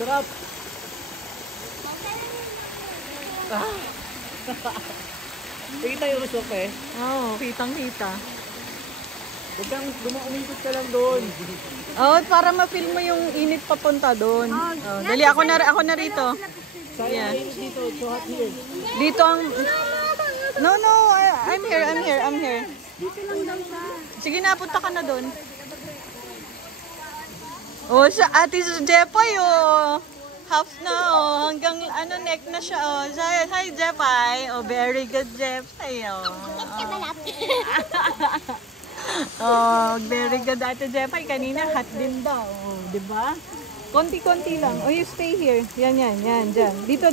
Sarap. Kita yung usok eh. Oo, kitang-kita. Huwag kang umikot ka lang doon. Oh, para ma-feel mo yung init papunta doon. Oh, dali, ako na rito. Sayang mainit dito. So hot here. Dito ang... No, I'm here. Dito lang daw siya. Sige na, punta ka na doon. Oh, siya, ate Jepay, oh. Half na, oh. Hanggang, neck na siya, oh. Hi, Jepay. Oh, very good, Jepay, oh. Oh, very good, ate Jepay. Kanina, hot din daw. Oh, diba? Konti-konti lang. Oh, you stay here. Yan, dyan. Dito.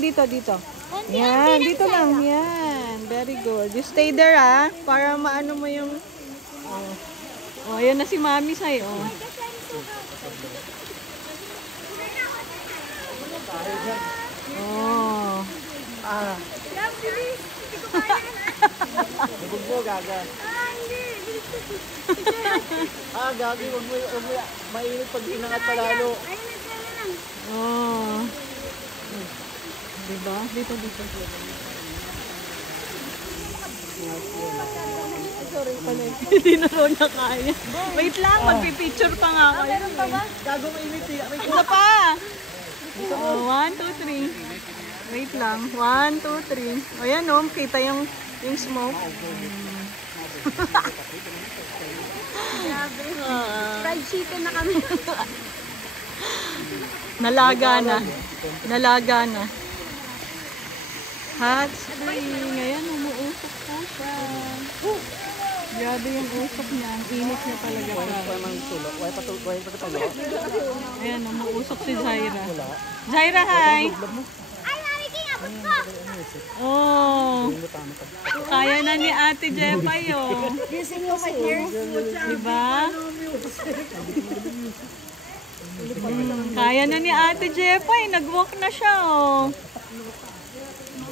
Yan, dito lang. Yan. Very good. You stay there, ah. Para maano mo yung... Oh, ayan na si Mami sa'yo. Oh. Nabog mo, gaga. Gagi, wag mo mainit pag inangat palalo. Oh. Diba? Dito. Sorry pala. Hindi na raw niya kaya. Wait lang, magpipicture pa nga kayo. Meron pa ba? Gago mainit eh. Isa pa! Oh, 1, 2, 3. Wait lang. 1, 2, 3. O yan o, kita yung smoke. Grabe. Fried chicken na kami. Nalaga na. Hot spring. Ngayon, umuusok po siya. Grabe yung usok niya. Ang init niya talaga. Why pa tulo? Ayan, umuusok si Zaira. Zaira, hi! Ay, nariking abot ko! Oh, kaya na ni Ate Jepay, oh. Gising mo kay nurse. Diba? Kaya na ni Ate Jepay. Nag-walk na siya, oh.